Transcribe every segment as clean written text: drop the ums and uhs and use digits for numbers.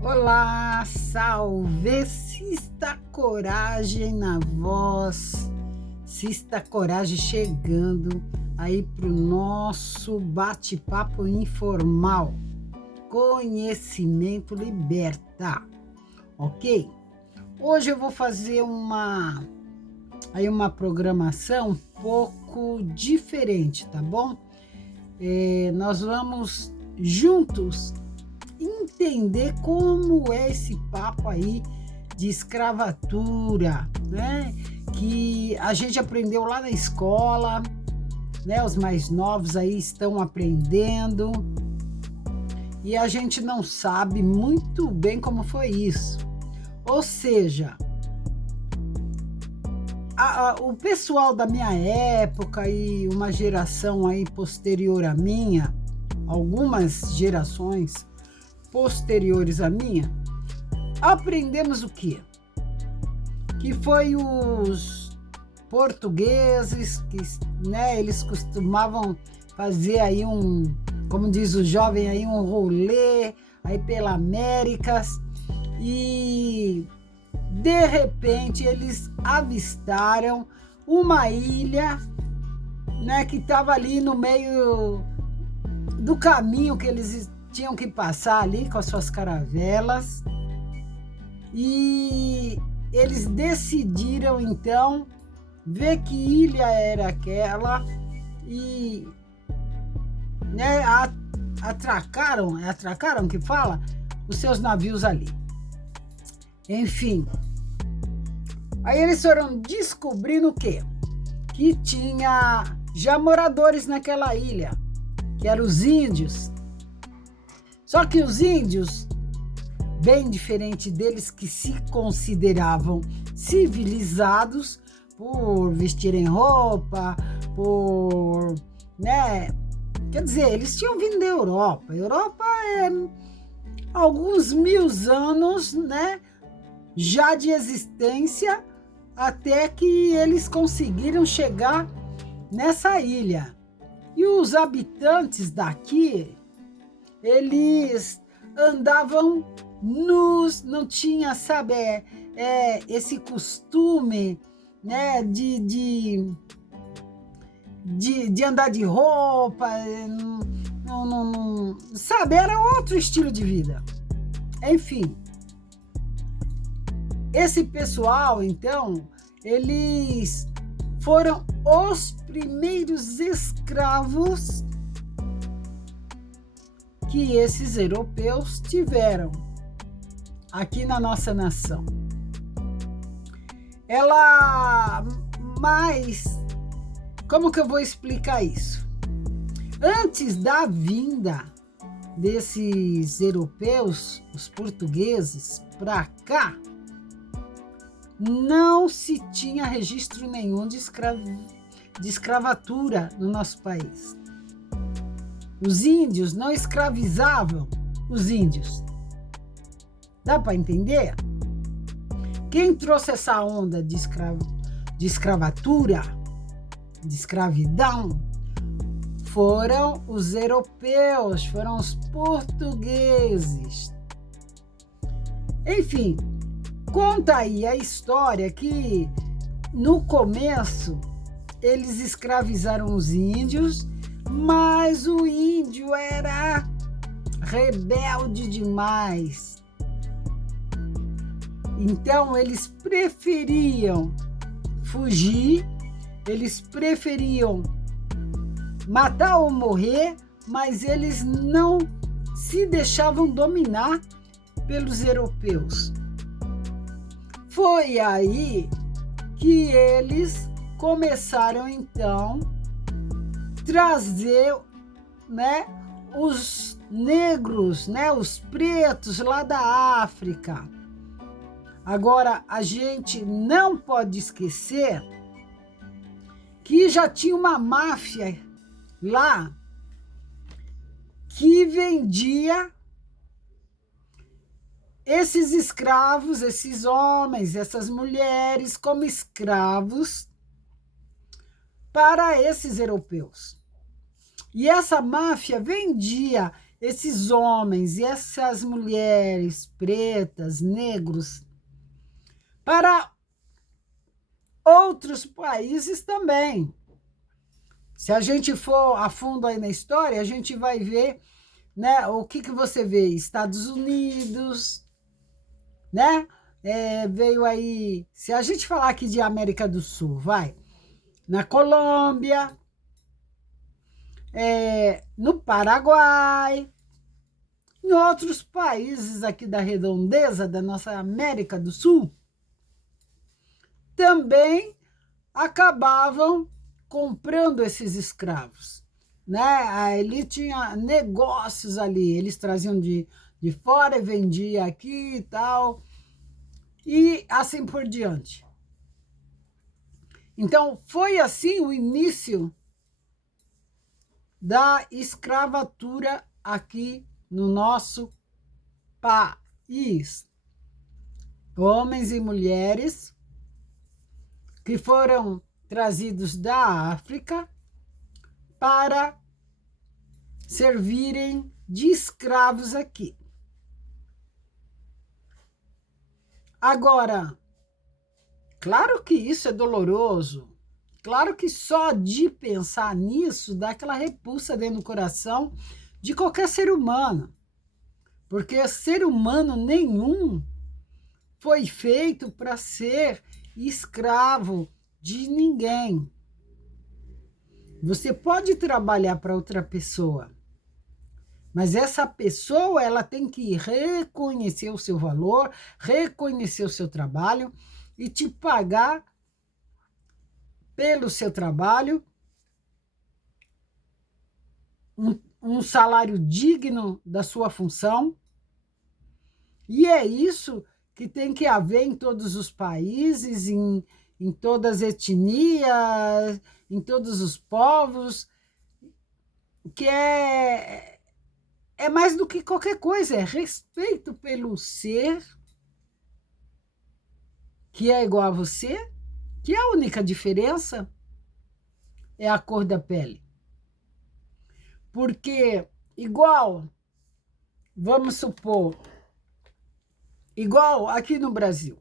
Olá, salve, Sista Coragem na voz, Sista Coragem chegando aí pro nosso bate-papo informal, conhecimento liberta, ok? Hoje eu vou fazer uma programação um pouco diferente, tá bom? Nós vamos juntos entender como é esse papo aí de escravatura, né? Que a gente aprendeu lá na escola, né? Os mais novos aí estão aprendendo e a gente não sabe muito bem como foi isso. Ou seja, o pessoal da minha época e uma geração aí posterior à minha, algumas gerações posteriores à minha, aprendemos o quê? Que foi os portugueses, que, né, eles costumavam fazer aí como diz o jovem aí, um rolê aí pela Américas e de repente eles avistaram uma ilha, né, que estava ali no meio do caminho que eles tinham que passar ali com as suas caravelas e eles decidiram então ver que ilha era aquela e, né, atracaram que fala, os seus navios ali. Enfim, aí eles foram descobrindo o quê? Que tinha já moradores naquela ilha, que eram os índios. Só que os índios, bem diferente deles que se consideravam civilizados por vestirem roupa, por, né? Quer dizer, eles tinham vindo da Europa. A Europa é alguns mil anos, né? Já de existência, até que eles conseguiram chegar nessa ilha. E os habitantes daqui, eles andavam nus, não tinha, sabe, esse costume, né, de andar de roupa, não, sabe, era outro estilo de vida. Enfim, esse pessoal, então, eles foram os primeiros escravos que esses europeus tiveram aqui na nossa nação. Mas como que eu vou explicar isso? Antes da vinda desses europeus, os portugueses, para cá, não se tinha registro nenhum de escravatura no nosso país. Os índios não escravizavam os índios. Dá para entender? Quem trouxe essa onda de escravatura, de escravidão, foram os europeus, foram os portugueses. Enfim, conta aí a história que, no começo, eles escravizaram os índios, mas o índio era rebelde demais. Então, eles preferiam fugir, eles preferiam matar ou morrer, mas eles não se deixavam dominar pelos europeus. Foi aí que eles começaram, então, trazer, né, os negros, né, os pretos lá da África. Agora, a gente não pode esquecer que já tinha uma máfia lá que vendia esses escravos, esses homens, essas mulheres como escravos para esses europeus. E essa máfia vendia esses homens e essas mulheres pretas, negros, para outros países também. Se a gente for a fundo aí na história, a gente vai ver, né, o que você vê? Estados Unidos, né? Veio aí, se a gente falar aqui de América do Sul, vai, na Colômbia, no Paraguai, em outros países aqui da redondeza da nossa América do Sul, também acabavam comprando esses escravos, né? Ele tinha negócios ali, eles traziam de fora e vendia aqui e tal, e assim por diante. Então, foi assim o início da escravatura aqui no nosso país. Homens e mulheres que foram trazidos da África para servirem de escravos aqui. Agora, claro que isso é doloroso, claro que só de pensar nisso dá aquela repulsa dentro do coração de qualquer ser humano, porque ser humano nenhum foi feito para ser escravo de ninguém. Você pode trabalhar para outra pessoa, mas essa pessoa ela tem que reconhecer o seu valor, reconhecer o seu trabalho e te pagar pelo seu trabalho um salário digno da sua função. E é isso que tem que haver em todos os países, em todas as etnias, em todos os povos, que é mais do que qualquer coisa, é respeito pelo ser que é igual a você, que a única diferença é a cor da pele. Porque igual, vamos supor, igual aqui no Brasil,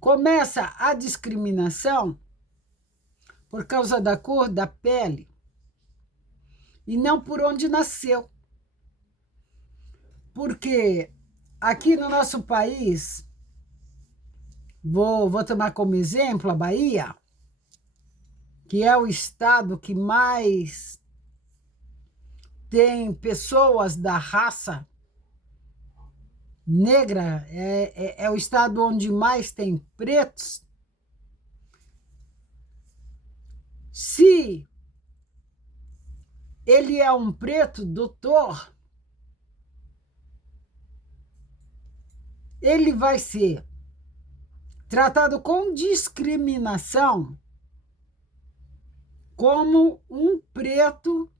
começa a discriminação por causa da cor da pele e não por onde nasceu. Porque aqui no nosso país, vou tomar como exemplo a Bahia, que é o estado que mais tem pessoas da raça negra, é o estado onde mais tem pretos. Se ele é um preto doutor, ele vai ser tratado com discriminação como um preto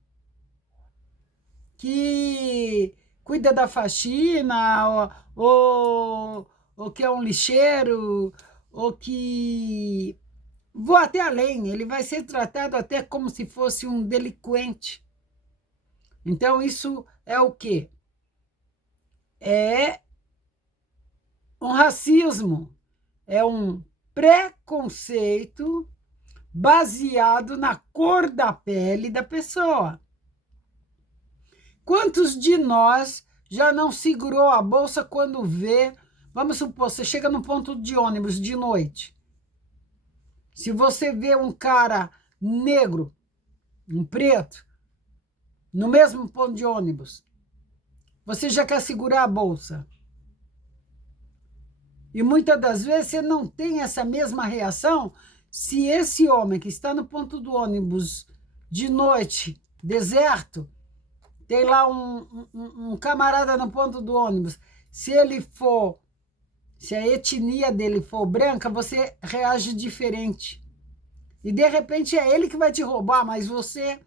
que cuida da faxina, ou que é um lixeiro, ou que... Vou até além, ele vai ser tratado até como se fosse um delinquente. Então, isso é o quê? É um racismo, é um preconceito baseado na cor da pele da pessoa. Quantos de nós já não segurou a bolsa quando vê, vamos supor, você chega no ponto de ônibus de noite. Se você vê um cara negro, um preto, no mesmo ponto de ônibus, você já quer segurar a bolsa. E muitas das vezes você não tem essa mesma reação se esse homem que está no ponto do ônibus de noite, deserto, tem lá um camarada no ponto do ônibus, se a etnia dele for branca, você reage diferente. E de repente é ele que vai te roubar, mas você,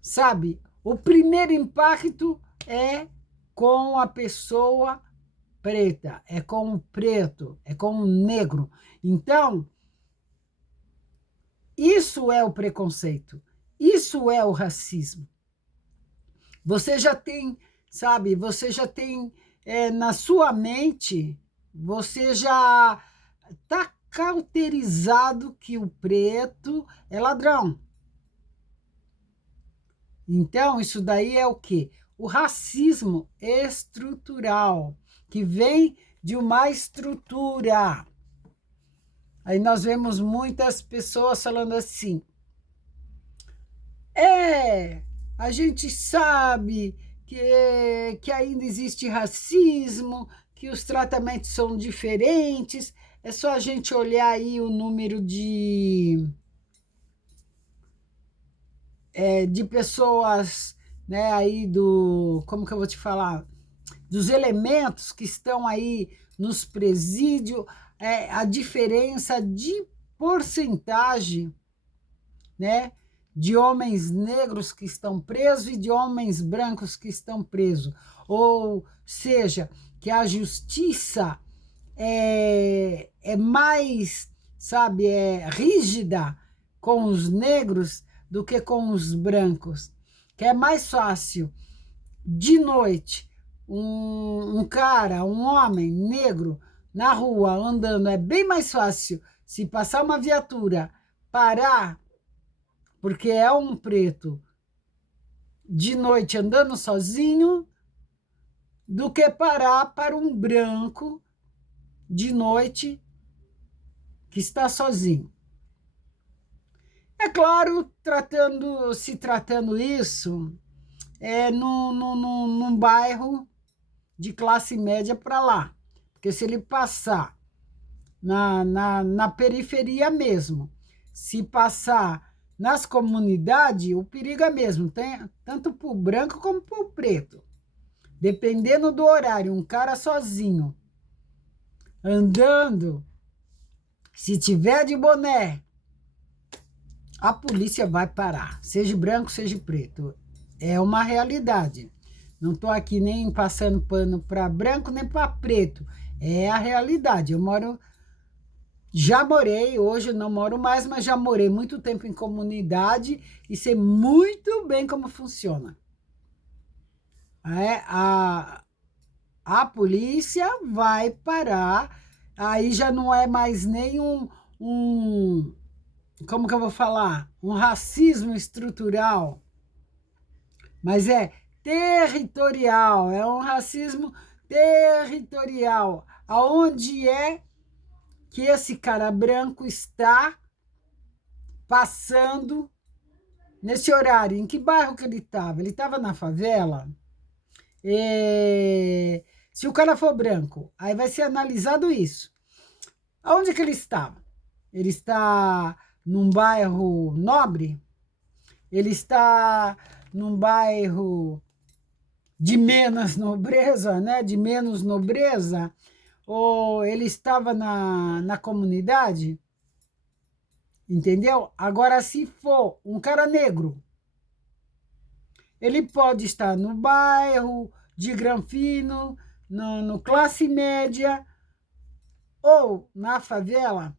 sabe, o primeiro impacto é com a pessoa preta, é com o preto, é com o negro. Então, isso é o preconceito. Isso é o racismo. Você já tem, sabe, você já tem na sua mente, você já está cauterizado que o preto é ladrão. Então, isso daí é o quê? O racismo estrutural, que vem de uma estrutura. Aí nós vemos muitas pessoas falando assim, a gente sabe que ainda existe racismo, que os tratamentos são diferentes, é só a gente olhar aí o número de pessoas, né, aí como que eu vou te falar, dos elementos que estão aí nos presídios, a diferença de porcentagem, né, de homens negros que estão presos e de homens brancos que estão presos. Ou seja, que a justiça é mais, sabe, rígida com os negros do que com os brancos. Que é mais fácil, de noite, um cara, um homem negro na rua andando, é bem mais fácil se passar uma viatura, parar, porque é um preto de noite andando sozinho, do que parar para um branco de noite que está sozinho. É claro, se tratando isso, num bairro de classe média para lá. Porque se ele passar na periferia mesmo, se passar nas comunidades, o perigo é mesmo, tem, tanto para o branco como para o preto. Dependendo do horário, um cara sozinho, andando, se tiver de boné, a polícia vai parar, seja branco, seja preto. É uma realidade. Não estou aqui nem passando pano para branco nem para preto. É a realidade. Já morei, hoje não moro mais, mas já morei muito tempo em comunidade e sei muito bem como funciona. A polícia vai parar, aí já não é mais nem como que eu vou falar? Um racismo estrutural, mas é territorial, é um racismo territorial, aonde é que esse cara branco está passando nesse horário. Em que bairro que ele estava? Ele estava na favela? Se o cara for branco, aí vai ser analisado isso. Aonde que ele estava? Ele está num bairro nobre? Ele está num bairro de menos nobreza, né? De menos nobreza? Ou ele estava na comunidade? Entendeu? Agora, se for um cara negro, ele pode estar no bairro de Granfino, no classe média, ou na favela,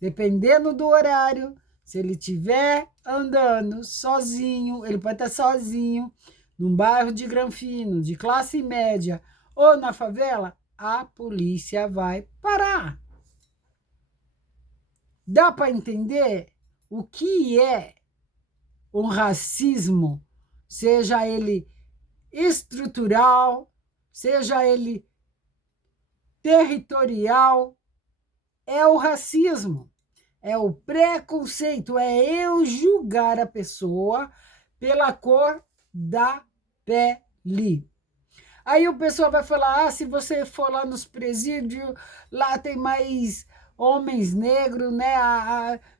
dependendo do horário. Se ele estiver andando sozinho, ele pode estar sozinho, num bairro de Granfino, de classe média, ou na favela, a polícia vai parar. Dá para entender o que é um racismo, seja ele estrutural, seja ele territorial? É o racismo, é o preconceito, é eu julgar a pessoa pela cor da pele. Aí o pessoal vai falar, se você for lá nos presídios, lá tem mais homens negros, né?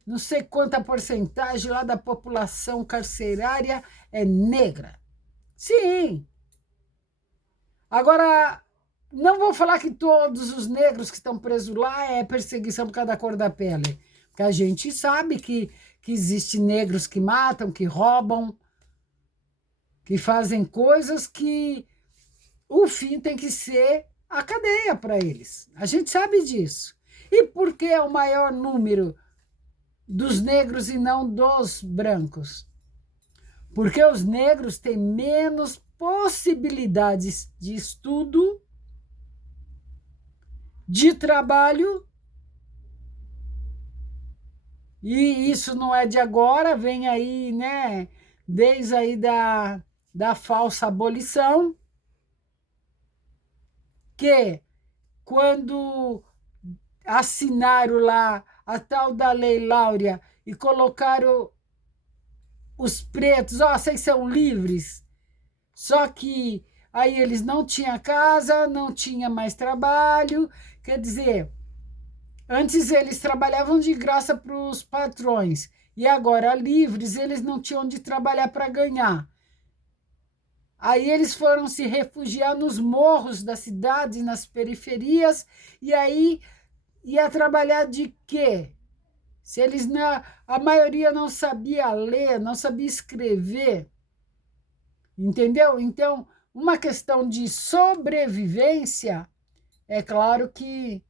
Não sei quanta porcentagem lá da população carcerária é negra. Sim. Agora, não vou falar que todos os negros que estão presos lá é perseguição por causa da cor da pele. Porque a gente sabe que existem negros que matam, que roubam, que fazem coisas que o fim tem que ser a cadeia para eles. A gente sabe disso. E por que é o maior número dos negros e não dos brancos? Porque os negros têm menos possibilidades de estudo, de trabalho, e isso não é de agora, vem aí, né, desde aí da falsa abolição, que quando assinaram lá a tal da Lei Áurea e colocaram os pretos, ó, vocês são livres, só que aí eles não tinham casa, não tinham mais trabalho, quer dizer, antes eles trabalhavam de graça para os patrões, e agora livres eles não tinham onde trabalhar para ganhar. Aí eles foram se refugiar nos morros da cidade, nas periferias, e aí ia trabalhar de quê? Se eles não, a maioria não sabia ler, não sabia escrever, entendeu? Então, uma questão de sobrevivência, é claro que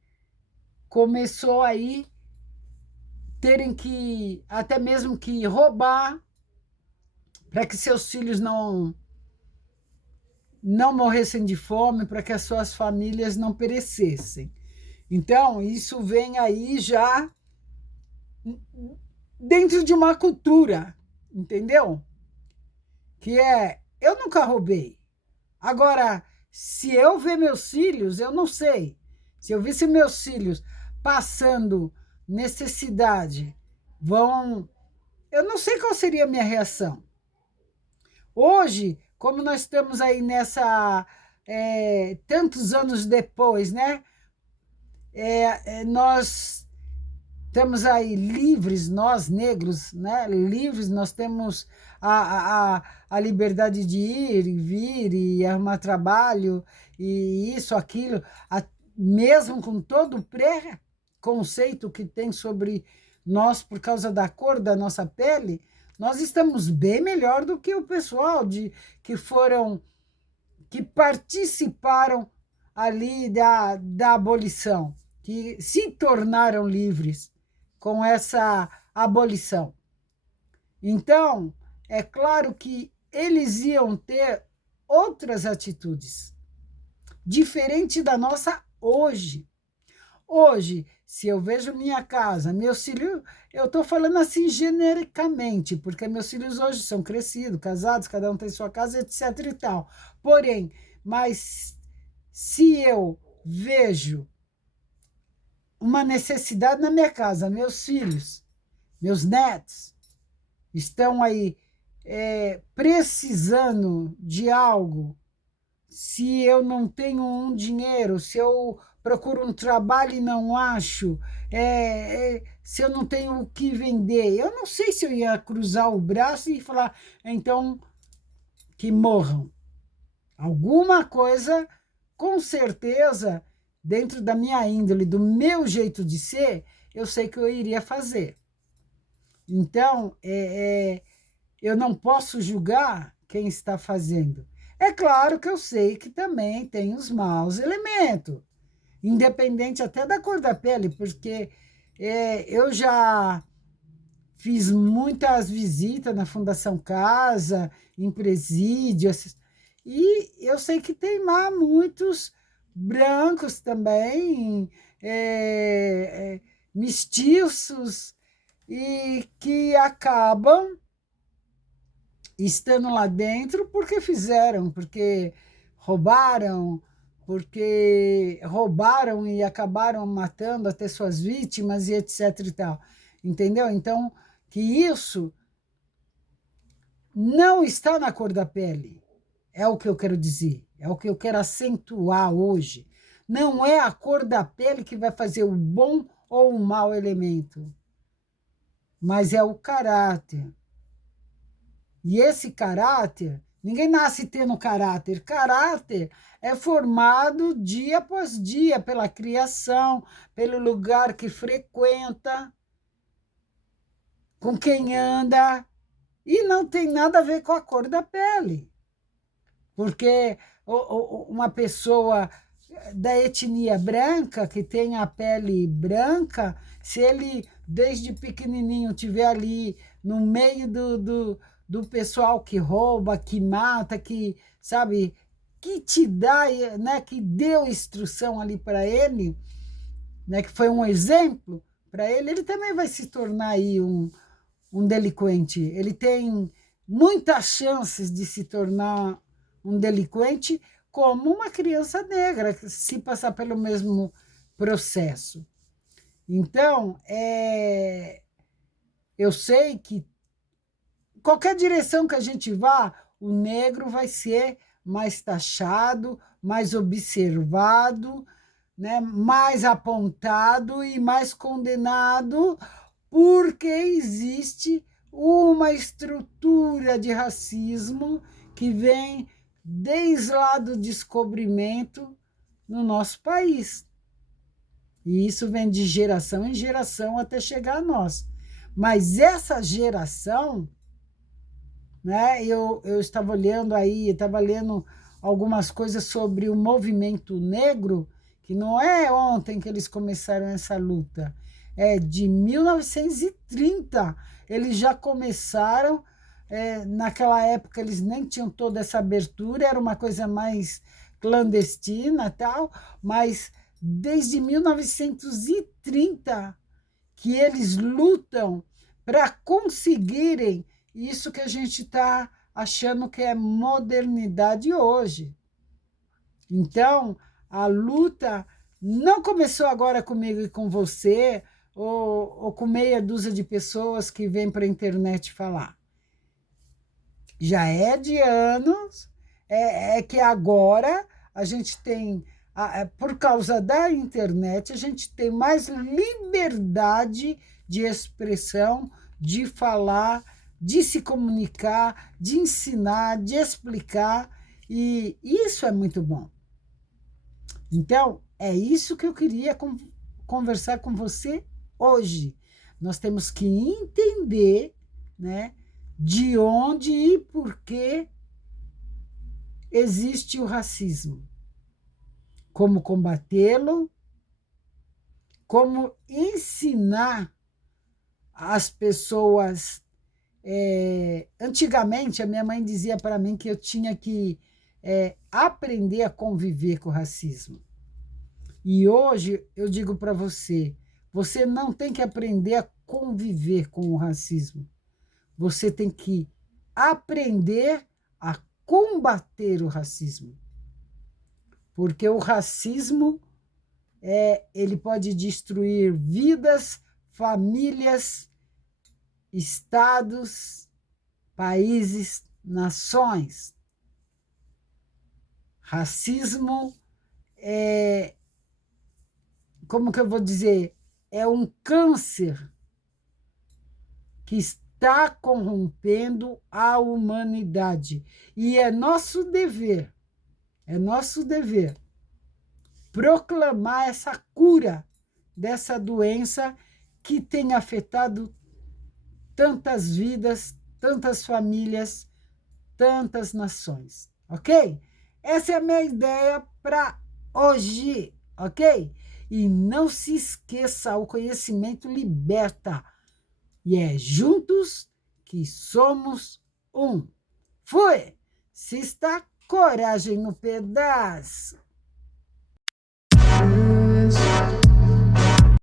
começou aí terem que até mesmo que roubar para que seus filhos não morressem de fome, para que as suas famílias não perecessem. Então, isso vem aí já dentro de uma cultura, entendeu? Que é, eu nunca roubei. Agora, se eu ver meus filhos, eu não sei. Se eu visse meus filhos passando necessidade, eu não sei qual seria a minha reação. Hoje, como nós estamos aí tantos anos depois, né? Nós estamos aí livres, nós negros, né? Livres, nós temos a liberdade de ir e vir e arrumar trabalho e isso, aquilo, mesmo com todo o preconceito que tem sobre nós por causa da cor da nossa pele, nós estamos bem melhor do que o pessoal que participaram ali da abolição, que se tornaram livres com essa abolição. Então, é claro que eles iam ter outras atitudes, diferente da nossa hoje. Hoje, se eu vejo minha casa, meus filhos, eu estou falando assim genericamente, porque meus filhos hoje são crescidos, casados, cada um tem sua casa, etc e tal. Porém, mas se eu vejo uma necessidade na minha casa, meus filhos, meus netos estão aí precisando de algo, se eu não tenho um dinheiro, se eu procuro um trabalho e não acho, se eu não tenho o que vender, eu não sei se eu ia cruzar o braço e falar, então, que morram. Alguma coisa, com certeza, dentro da minha índole, do meu jeito de ser, eu sei que eu iria fazer. Então, eu não posso julgar quem está fazendo. É claro que eu sei que também tem os maus elementos, independente até da cor da pele, porque eu já fiz muitas visitas na Fundação Casa, em presídios, e eu sei que tem lá muitos brancos também, mestiços, e que acabam estando lá dentro porque roubaram e acabaram matando até suas vítimas e etc e tal, entendeu? Então, que isso não está na cor da pele, é o que eu quero dizer, é o que eu quero acentuar hoje. Não é a cor da pele que vai fazer o bom ou o mau elemento, mas é o caráter. E esse caráter, ninguém nasce tendo caráter. Caráter é formado dia após dia pela criação, pelo lugar que frequenta, com quem anda, e não tem nada a ver com a cor da pele. Porque uma pessoa da etnia branca, que tem a pele branca, se ele desde pequenininho estiver ali no meio do pessoal que rouba, que mata, que, sabe, que te dá, né, que deu instrução ali para ele, né, que foi um exemplo para ele, ele também vai se tornar aí um delinquente. Ele tem muitas chances de se tornar um delinquente como uma criança negra, se passar pelo mesmo processo. Então, eu sei que qualquer direção que a gente vá, o negro vai ser mais taxado, mais observado, né, mais apontado e mais condenado, porque existe uma estrutura de racismo que vem desde lá do descobrimento no nosso país. E isso vem de geração em geração até chegar a nós. Mas essa geração, né, eu estava olhando aí, estava lendo algumas coisas sobre o movimento negro, que não é ontem que eles começaram essa luta, é de 1930. Eles já começaram, naquela época eles nem tinham toda essa abertura, era uma coisa mais clandestina e tal, mas desde 1930 que eles lutam para conseguirem isso que a gente está achando que é modernidade hoje. Então, a luta não começou agora comigo e com você, ou com meia dúzia de pessoas que vêm para a internet falar. Já é de anos, é que agora a gente tem, por causa da internet, a gente tem mais liberdade de expressão, de falar, de se comunicar, de ensinar, de explicar, e isso é muito bom. Então, é isso que eu queria conversar com você hoje. Nós temos que entender, né, de onde e por que existe o racismo, como combatê-lo, como ensinar as pessoas. Antigamente, a minha mãe dizia para mim que eu tinha que aprender a conviver com o racismo. E hoje eu digo para você, você não tem que aprender a conviver com o racismo. Você tem que aprender a combater o racismo. Porque o racismo ele pode destruir vidas, famílias, estados, países, nações. Racismo como que eu vou dizer? É um câncer que está corrompendo a humanidade. E é nosso dever proclamar essa cura dessa doença que tem afetado tantas vidas, tantas famílias, tantas nações, ok? Essa é a minha ideia para hoje, ok? E não se esqueça, o conhecimento liberta. E é juntos que somos um. Fui! Se está coragem no pedaço.